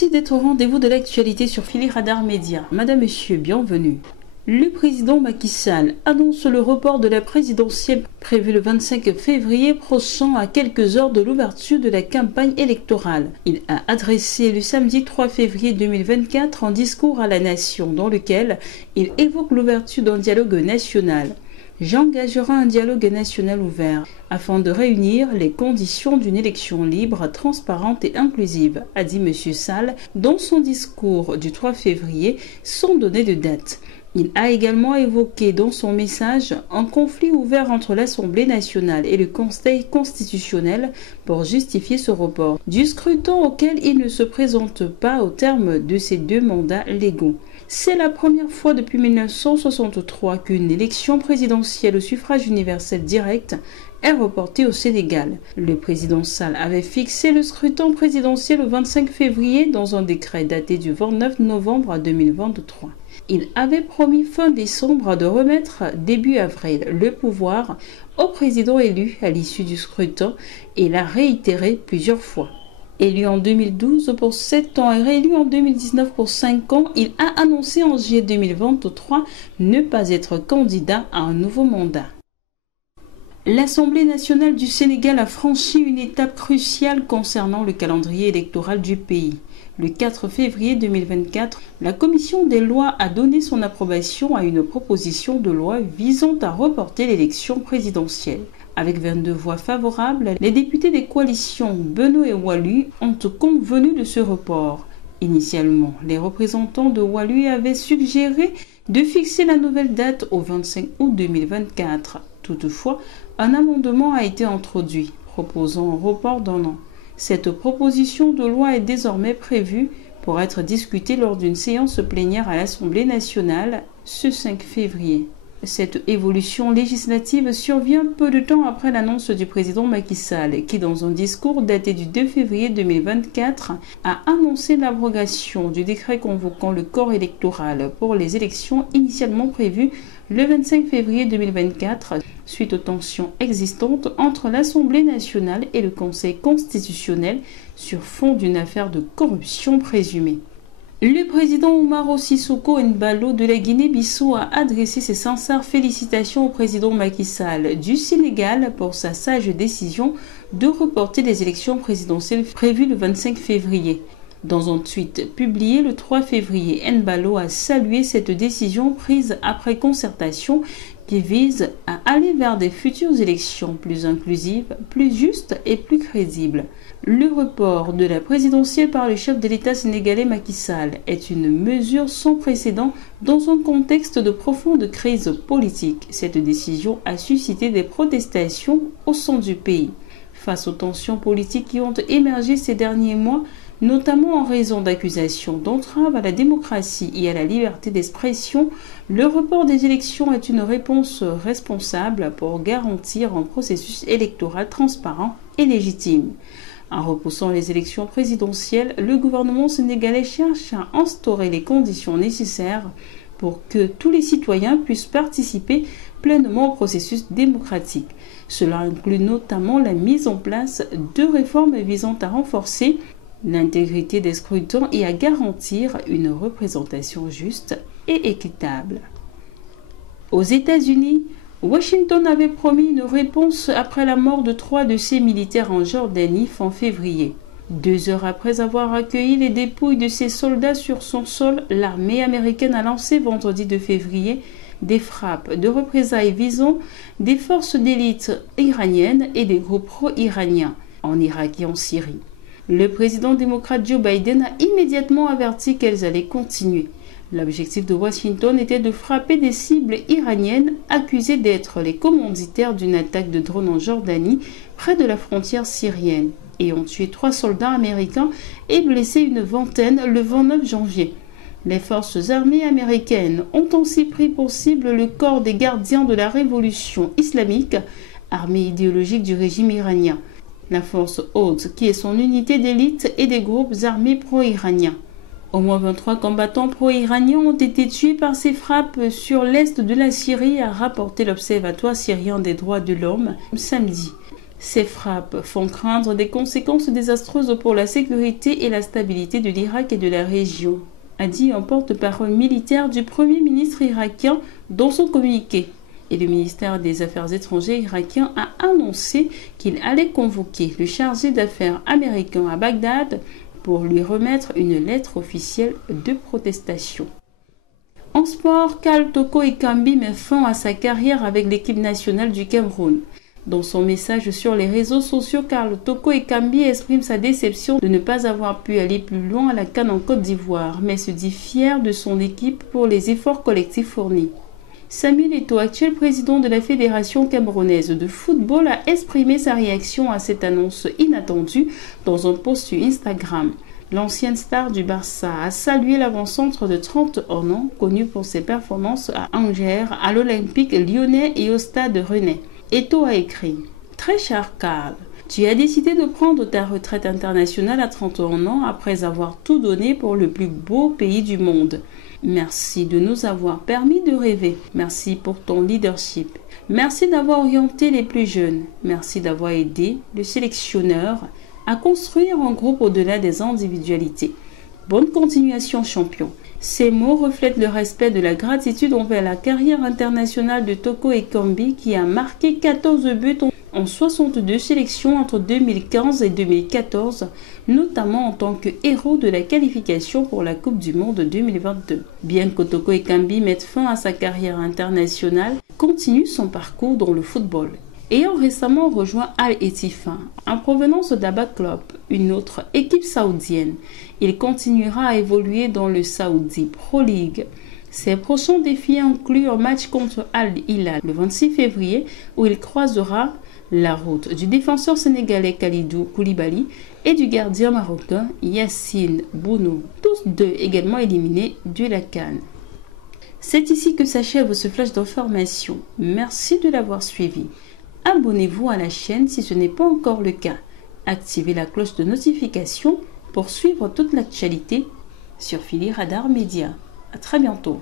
Merci d'être au rendez-vous de l'actualité sur Fili Radar Média. Madame, Monsieur, bienvenue. Le président Macky Sall annonce le report de la présidentielle prévue le 25 février prochain à quelques heures de l'ouverture de la campagne électorale. Il a adressé le samedi 3 février 2024 un discours à la nation dans lequel il évoque l'ouverture d'un dialogue national. J'engagerai un dialogue national ouvert afin de réunir les conditions d'une élection libre, transparente et inclusive, a dit M. Sall dans son discours du 3 février sans donner de date. Il a également évoqué dans son message un conflit ouvert entre l'Assemblée nationale et le Conseil constitutionnel pour justifier ce report du scrutin auquel il ne se présente pas au terme de ses 2 mandats légaux. C'est la première fois depuis 1963 qu'une élection présidentielle au suffrage universel direct est reportée au Sénégal. Le président Sall avait fixé le scrutin présidentiel au 25 février dans un décret daté du 29 novembre 2023. Il avait promis fin décembre de remettre début avril le pouvoir au président élu à l'issue du scrutin et l'a réitéré plusieurs fois. Élu en 2012 pour 7 ans et réélu en 2019 pour 5 ans, il a annoncé en juillet 2023 ne pas être candidat à un nouveau mandat. L'Assemblée nationale du Sénégal a franchi une étape cruciale concernant le calendrier électoral du pays. Le 4 février 2024, la Commission des lois a donné son approbation à une proposition de loi visant à reporter l'élection présidentielle. Avec 22 voix favorables, les députés des coalitions Benno et Wallu ont convenu de ce report. Initialement, les représentants de Wallu avaient suggéré de fixer la nouvelle date au 25 août 2024. Toutefois, un amendement a été introduit, proposant un report d'1 an. Cette proposition de loi est désormais prévue pour être discutée lors d'une séance plénière à l'Assemblée nationale ce 5 février. Cette évolution législative survient peu de temps après l'annonce du président Macky Sall, qui dans un discours daté du 2 février 2024 a annoncé l'abrogation du décret convoquant le corps électoral pour les élections initialement prévues le 25 février 2024, suite aux tensions existantes entre l'Assemblée nationale et le Conseil constitutionnel sur fond d'une affaire de corruption présumée. Le président Umaro Sissoco Embalo de la Guinée-Bissau a adressé ses sincères félicitations au président Macky Sall du Sénégal pour sa sage décision de reporter les élections présidentielles prévues le 25 février. Dans un tweet publié le 3 février, Embalo a salué cette décision prise après concertation qui vise à aller vers des futures élections plus inclusives, plus justes et plus crédibles. Le report de la présidentielle par le chef de l'État sénégalais Macky Sall est une mesure sans précédent dans un contexte de profonde crise politique. Cette décision a suscité des protestations au sein du pays. Face aux tensions politiques qui ont émergé ces derniers mois, notamment en raison d'accusations d'entrave à la démocratie et à la liberté d'expression, le report des élections est une réponse responsable pour garantir un processus électoral transparent et légitime. En repoussant les élections présidentielles, le gouvernement sénégalais cherche à instaurer les conditions nécessaires pour que tous les citoyens puissent participer pleinement au processus démocratique. Cela inclut notamment la mise en place de réformes visant à renforcer l'intégrité des scrutins et à garantir une représentation juste et équitable. Aux États-Unis, Washington avait promis une réponse après la mort de 3 de ses militaires en Jordanie fin février. 2 heures après avoir accueilli les dépouilles de ses soldats sur son sol, l'armée américaine a lancé vendredi 2 février des frappes de représailles visant des forces d'élite iraniennes et des groupes pro-iraniens en Irak et en Syrie. Le président démocrate Joe Biden a immédiatement averti qu'elles allaient continuer. L'objectif de Washington était de frapper des cibles iraniennes accusées d'être les commanditaires d'une attaque de drone en Jordanie près de la frontière syrienne, ayant tué 3 soldats américains et blessé une vingtaine le 29 janvier. Les forces armées américaines ont aussi pris pour cible le corps des gardiens de la révolution islamique, armée idéologique du régime iranien, la force Quds, qui est son unité d'élite, et des groupes armés pro-iraniens. Au moins 23 combattants pro-iraniens ont été tués par ces frappes sur l'est de la Syrie, a rapporté l'Observatoire syrien des droits de l'homme samedi. Ces frappes font craindre des conséquences désastreuses pour la sécurité et la stabilité de l'Irak et de la région, a dit un porte-parole militaire du Premier ministre irakien dans son communiqué. Et le ministère des Affaires étrangères irakien a annoncé qu'il allait convoquer le chargé d'affaires américain à Bagdad pour lui remettre une lettre officielle de protestation. En sport, Karl Toko Ekambi met fin à sa carrière avec l'équipe nationale du Cameroun. Dans son message sur les réseaux sociaux, Karl Toko Ekambi exprime sa déception de ne pas avoir pu aller plus loin à la CAN en Côte d'Ivoire, mais se dit fier de son équipe pour les efforts collectifs fournis. Samuel Eto'o, actuel président de la Fédération camerounaise de football, a exprimé sa réaction à cette annonce inattendue dans un post sur Instagram. L'ancienne star du Barça a salué l'avant-centre de 31 ans, connu pour ses performances à Angers, à l'Olympique lyonnais et au Stade Rennais. Eto'o a écrit « Très cher Karl, tu as décidé de prendre ta retraite internationale à 31 ans après avoir tout donné pour le plus beau pays du monde. Merci de nous avoir permis de rêver. Merci pour ton leadership. Merci d'avoir orienté les plus jeunes. Merci d'avoir aidé le sélectionneur à construire un groupe au-delà des individualités. Bonne continuation, champion. » Ces mots reflètent le respect de la gratitude envers la carrière internationale de Toko Ekambi qui a marqué 14 buts en 62 sélections entre 2015 et 2014, notamment en tant que héros de la qualification pour la Coupe du Monde 2022. Bien que Toko Ekambi mette fin à sa carrière internationale, il continue son parcours dans le football. Ayant récemment rejoint Al-Ettifaq en provenance d'Abha Club, une autre équipe saoudienne, il continuera à évoluer dans le Saudi Pro League. Ses prochains défis incluent un match contre Al-Hilal le 26 février où il croisera la route du défenseur sénégalais Kalidou Koulibaly et du gardien marocain Yacine Bounou, tous deux également éliminés de la CAN. C'est ici que s'achève ce flash d'information. Merci de l'avoir suivi. Abonnez-vous à la chaîne si ce n'est pas encore le cas. Activez la cloche de notification pour suivre toute l'actualité sur Phili Radar Média. À très bientôt.